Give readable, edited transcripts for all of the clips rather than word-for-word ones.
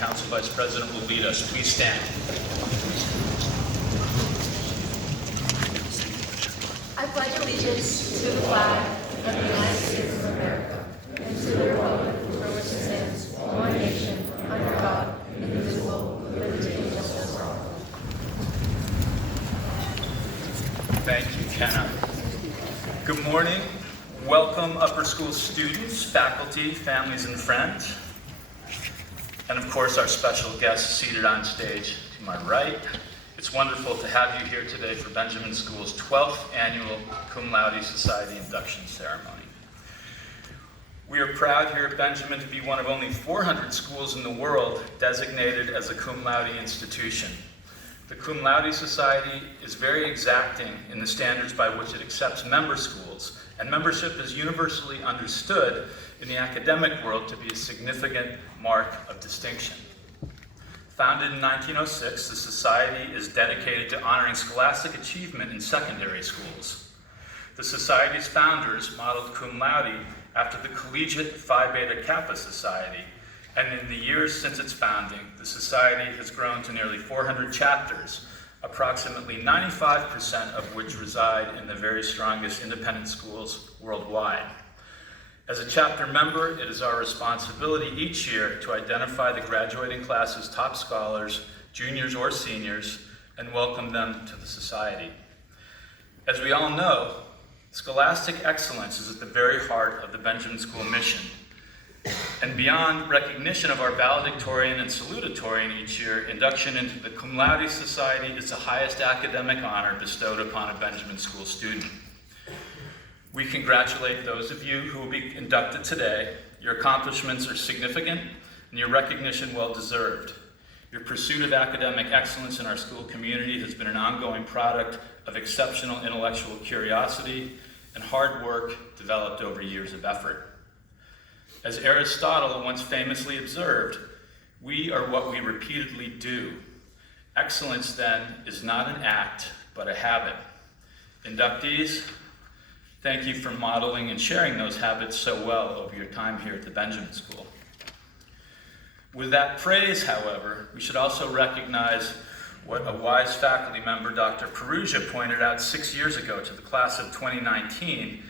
Council Vice President, will lead us. Please stand. I pledge allegiance to the flag of the United States of America and to the republic for which it stands, one nation, under God, indivisible, with liberty and justice for all. Thank you, Kenna. Good morning. Welcome, upper school students, faculty, families, and friends. And of course, our special guests seated on stage to my right. It's wonderful to have you here today for Benjamin School's 12th annual Cum Laude Society induction ceremony. We are proud here at Benjamin to be one of only 400 schools in the world designated as a Cum Laude institution. The Cum Laude Society is very exacting in the standards by which it accepts member schools, and membership is universally understood in the academic world to be a significant mark of distinction. Founded in 1906, the Society is dedicated to honoring scholastic achievement in secondary schools. The Society's founders modeled Cum Laude after the Collegiate Phi Beta Kappa Society, and in the years since its founding, the Society has grown to nearly 400 chapters, approximately 95% of which reside in the very strongest independent schools worldwide. As a chapter member, it is our responsibility each year to identify the graduating class's top scholars, juniors or seniors, and welcome them to the Society. As we all know, scholastic excellence is at the very heart of the Benjamin School mission. And beyond recognition of our valedictorian and salutatorian each year, induction into the Cum Laude Society is the highest academic honor bestowed upon a Benjamin School student. We congratulate those of you who will be inducted today. Your accomplishments are significant and your recognition well-deserved. Your pursuit of academic excellence in our school community has been an ongoing product of exceptional intellectual curiosity and hard work developed over years of effort. As Aristotle once famously observed, we are what we repeatedly do. Excellence, then, is not an act, but a habit. Inductees, thank you for modeling and sharing those habits so well over your time here at the Benjamin School. With that praise, however, we should also recognize what a wise faculty member, Dr. Perugia, pointed out 6 years ago to the class of 2019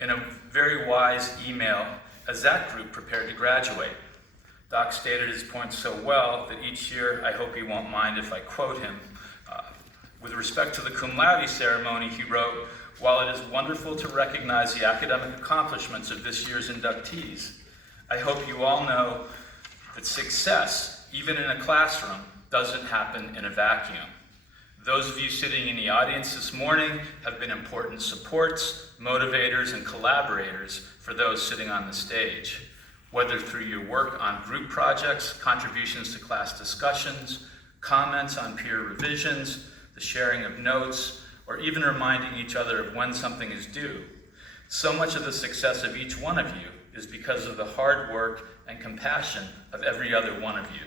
in a very wise email as that group prepared to graduate. Doc stated his point so well that each year, I hope he won't mind if I quote him. With respect to the Cum Laude ceremony, he wrote, "While it is wonderful to recognize the academic accomplishments of this year's inductees, I hope you all know that success, even in a classroom, doesn't happen in a vacuum. Those of you sitting in the audience this morning have been important supports, motivators, and collaborators for those sitting on the stage, whether through your work on group projects, contributions to class discussions, comments on peer revisions, the sharing of notes, or even reminding each other of when something is due. So much of the success of each one of you is because of the hard work and compassion of every other one of you."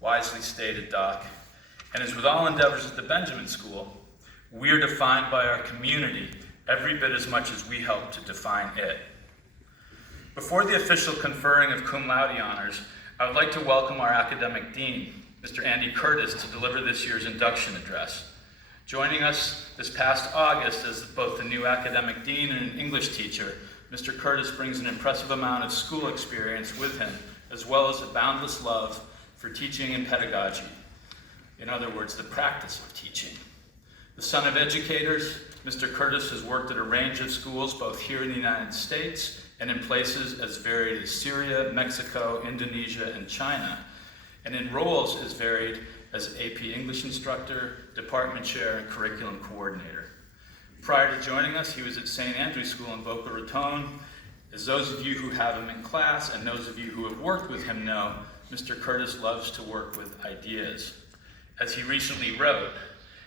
Wisely stated, Doc. And as with all endeavors at the Benjamin School, we are defined by our community every bit as much as we help to define it. Before the official conferring of Cum Laude honors, I would like to welcome our academic dean, Mr. Andy Curtis, to deliver this year's induction address. Joining us this past August as both the new academic dean and an English teacher, Mr. Curtis brings an impressive amount of school experience with him, as well as a boundless love for teaching and pedagogy. In other words, the practice of teaching. The son of educators, Mr. Curtis has worked at a range of schools both here in the United States and in places as varied as Syria, Mexico, Indonesia, and China, and in roles as varied as AP English instructor, department chair, and curriculum coordinator. Prior to joining us, he was at St. Andrew's School in Boca Raton. As those of you who have him in class and those of you who have worked with him know, Mr. Curtis loves to work with ideas. As he recently wrote,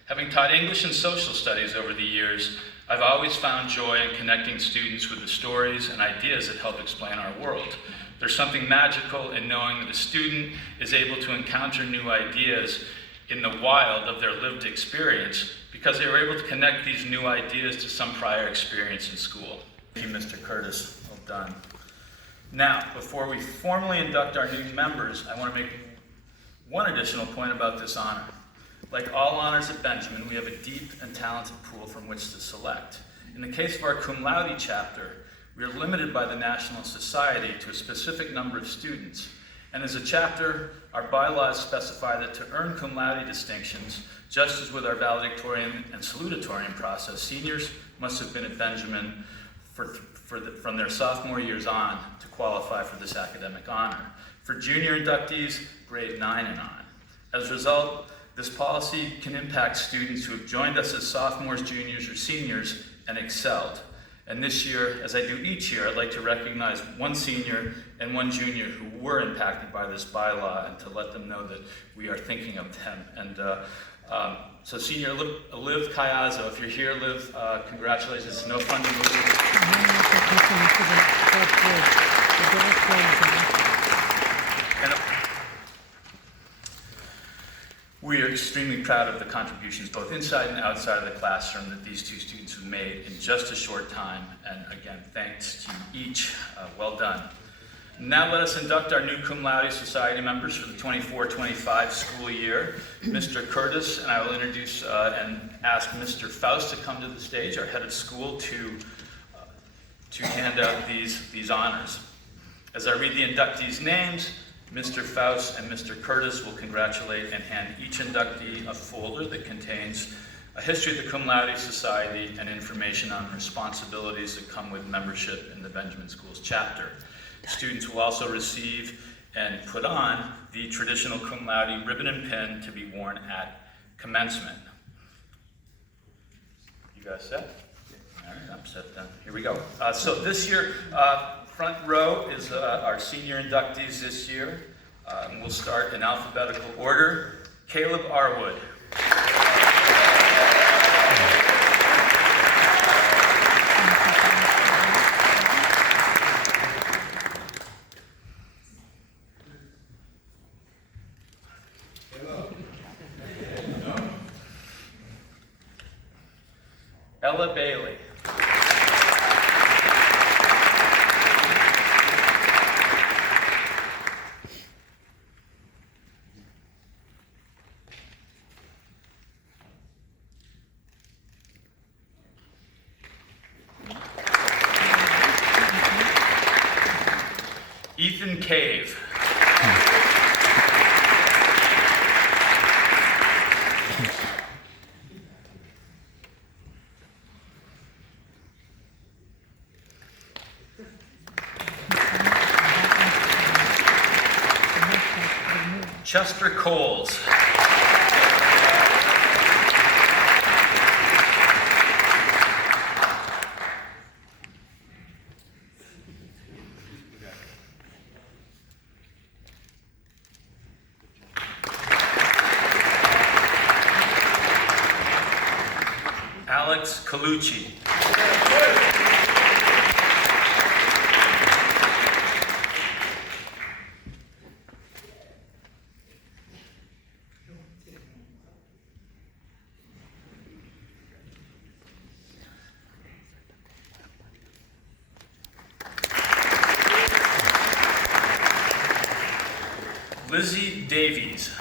"Having taught English and social studies over the years, I've always found joy in connecting students with the stories and ideas that help explain our world. There's something magical in knowing that a student is able to encounter new ideas in the wild of their lived experience because they were able to connect these new ideas to some prior experience in school." Thank you, Mr. Curtis. Well done. Now, before we formally induct our new members, I want to make one additional point about this honor. Like all honors at Benjamin, we have a deep and talented pool from which to select. In the case of our Cum Laude chapter, we are limited by the National Society to a specific number of students. And as a chapter, our bylaws specify that to earn cum laude distinctions, just as with our valedictorian and salutatorian process, seniors must have been at Benjamin from their sophomore years on to qualify for this academic honor. For junior inductees, grade 9 and on. As a result, this policy can impact students who have joined us as sophomores, juniors, or seniors and excelled. And this year, as I do each year, I'd like to recognize one senior and one junior who were impacted by this bylaw and to let them know that we are thinking of them. And so senior Liv Kayazo, if you're here, Liv, congratulations. It's no fun to move. And we are extremely proud of the contributions both inside and outside of the classroom that these two students have made in just a short time. And again, thanks to each. Well done. Now let us induct our new Cum Laude Society members for the 24-25 school year. Mr. Curtis, and I will introduce and ask Mr. Faust to come to the stage, our head of school, to hand out these honors. As I read the inductees' names, Mr. Faust and Mr. Curtis will congratulate and hand each inductee a folder that contains a history of the Cum Laude Society and information on responsibilities that come with membership in the Benjamin Schools chapter. Students will also receive and put on the traditional Cum Laude ribbon and pin to be worn at commencement. You guys set? All right, I'm set then. Here we go. So this year, front row is our senior inductees this year. And we'll start in alphabetical order. Caleb Arwood. Ella Bailey. Ethan Cave. Chester Coles. Alex Colucci. Lizzie Davies.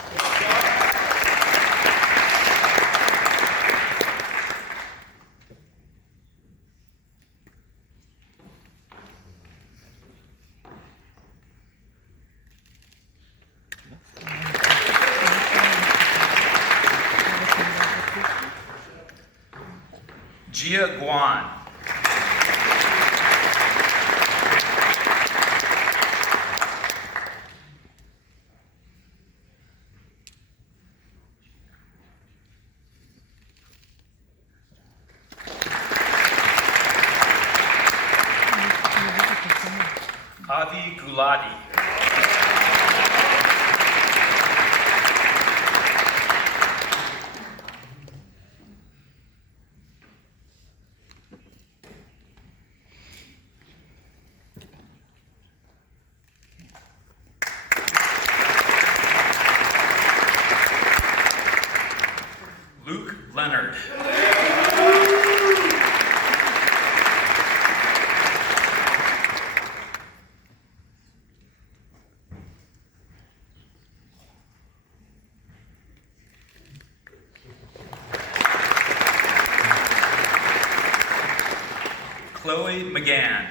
Gia Guan. Avi Gulati. Chloe McGann.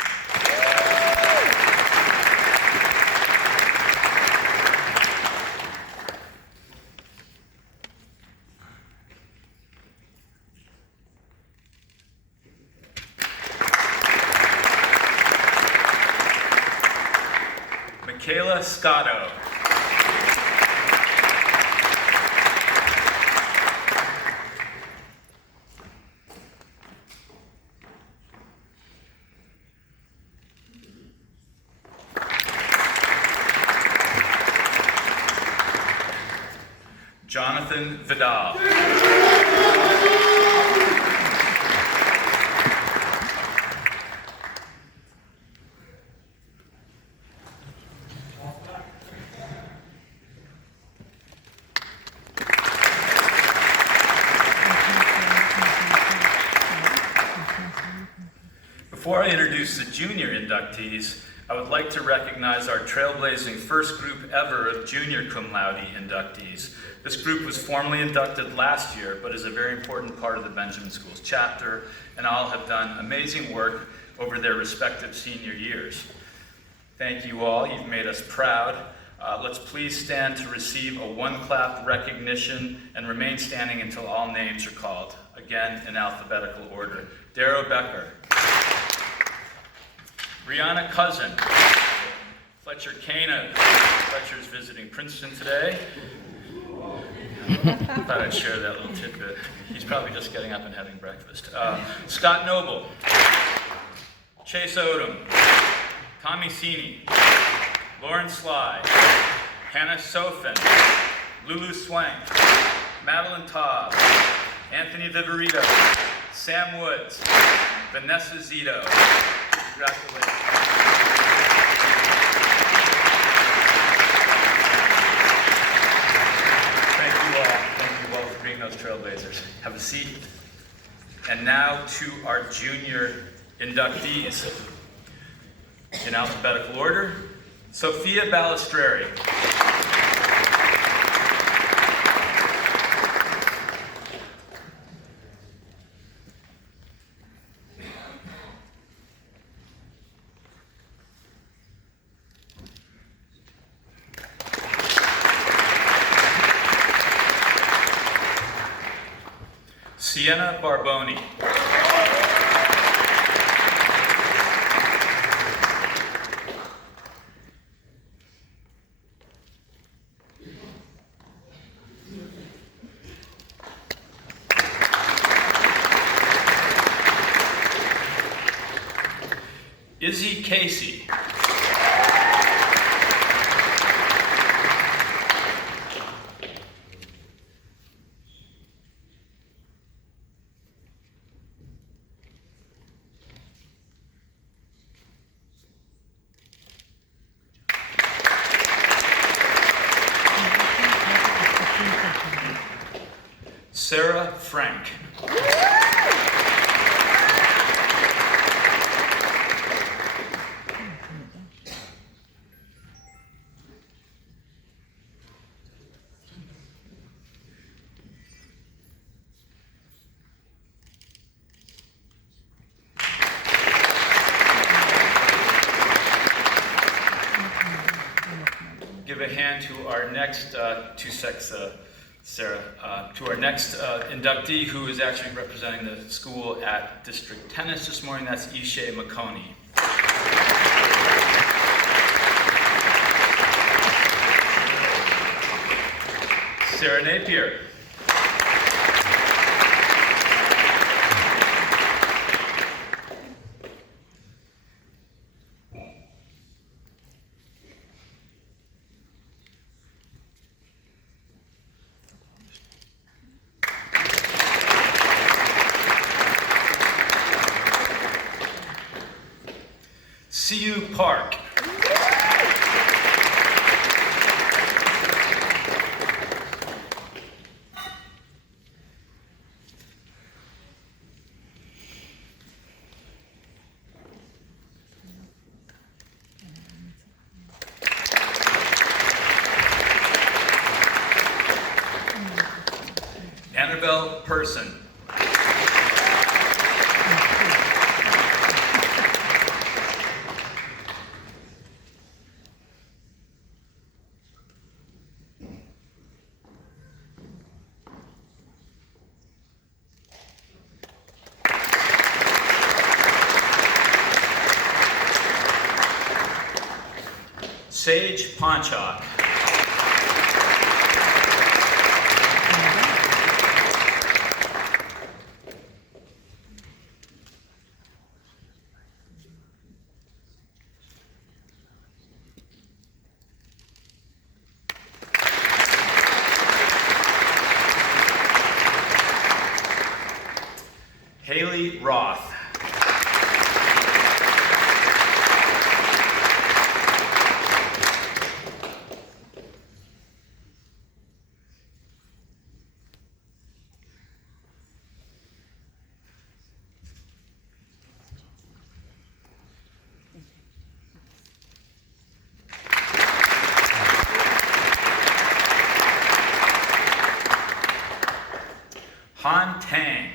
Michaela Scotto. Jonathan Vidal. Before I introduce the junior inductees, I would like to recognize our trailblazing first group ever of junior cum laude inductees. This group was formally inducted last year, but is a very important part of the Benjamin Schools chapter, and all have done amazing work over their respective senior years. Thank you all, you've made us proud. Let's please stand to receive a one-clap recognition and remain standing until all names are called, again in alphabetical order. Darrow Becker. Brianna Cousin. Fletcher Cana. Fletcher's visiting Princeton today. Thought I'd share that little tidbit. He's probably just getting up and having breakfast. Scott Noble. Chase Odom. Tommy Sini. Lauren Sly. Hannah Sofin. Lulu Swank. Madeline Taub. Anthony Viverito. Sam Woods. Vanessa Zito. Congratulations. Thank you all. Thank you all for being those trailblazers. Have a seat. And now to our junior inductees. In alphabetical order, Sophia Balistreri. Sienna Barboni. Izzy Casey. Sarah Frank. Give a hand to our next to our next inductee, who is actually representing the school at district tennis this morning. That's Ishay McConey. Sarah Napier. Siu Park. Annabelle Person. Sage Ponchak. Haley Roth. Han Tang.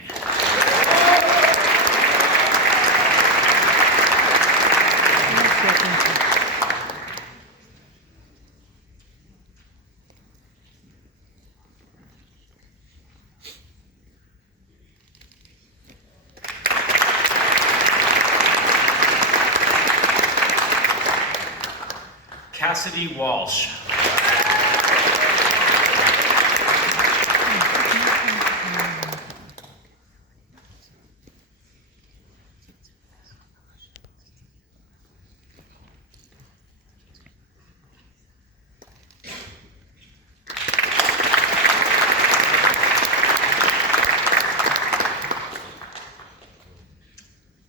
Cassidy Walsh.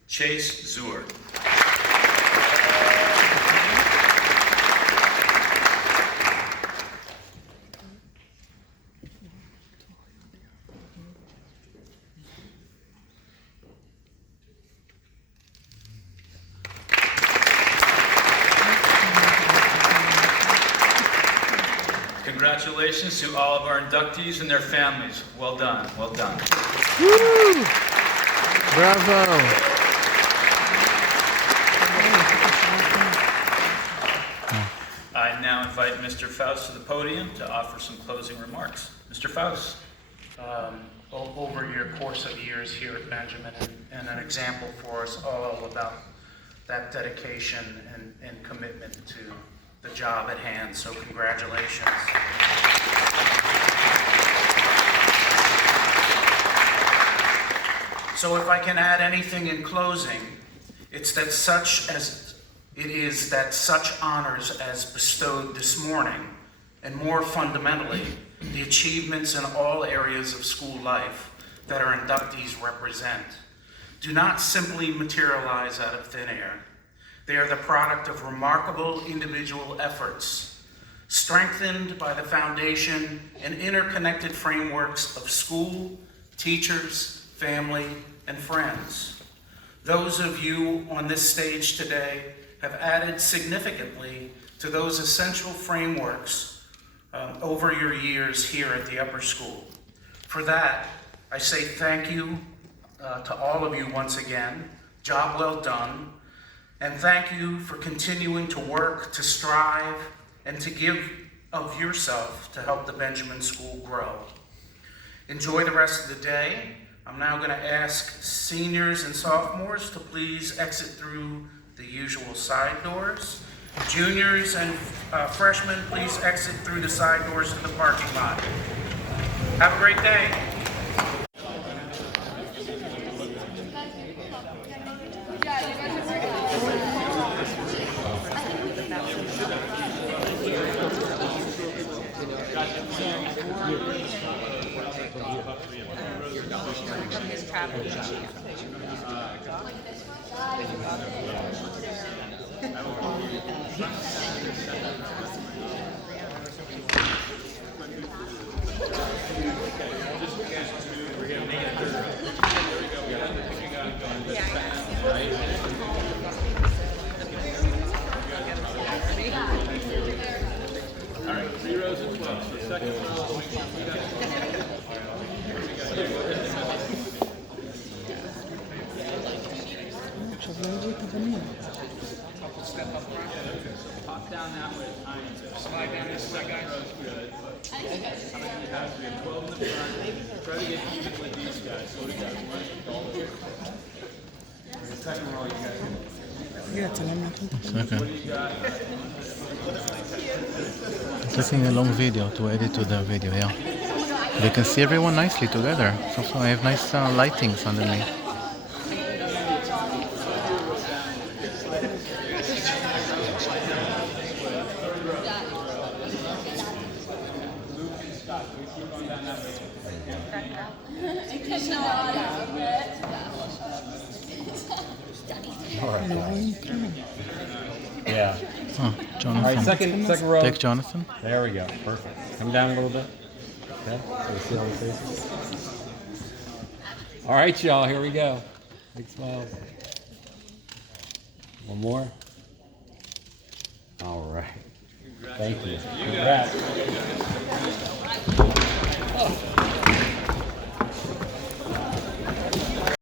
Chase Zur. Congratulations to all of our inductees and their families. Well done, well done. Woo! Bravo. I now invite Mr. Faust to the podium to offer some closing remarks. Mr. Faust. Over your course of years here at Benjamin, and an example for us all about that dedication and commitment to the job at hand. So congratulations. So if I can add anything in closing, it's that such honors as bestowed this morning, and more fundamentally, the achievements in all areas of school life that our inductees represent, do not simply materialize out of thin air. They are the product of remarkable individual efforts, strengthened by the foundation and interconnected frameworks of school, teachers, family, and friends. Those of you on this stage today have added significantly to those essential frameworks over your years here at the upper school. For that, I say thank you to all of you once again. Job well done. And thank you for continuing to work, to strive, and to give of yourself to help the Benjamin School grow. Enjoy the rest of the day. I'm now going to ask seniors and sophomores to please exit through the usual side doors. Juniors and freshmen, please exit through the side doors to the parking lot. Have a great day. All right, 3 rows and 12. So second row. Step up front. Pop down that way. Slide down this way, guys. Good. How many do you have? We have 12 in the front. Try to get even with these guys. So we got one. The second row, you guys. Okay. I'm taking a long video to edit to the video, yeah. They can see everyone nicely together. So I have nice lightings underneath. All right. Yeah. Oh, Jonathan. All right, second row. Take Jonathan. There we go. Perfect. Come down a little bit. Okay. So we see all the faces. All right, y'all. Here we go. Big smiles. One more. All right. Thank you. Congrats.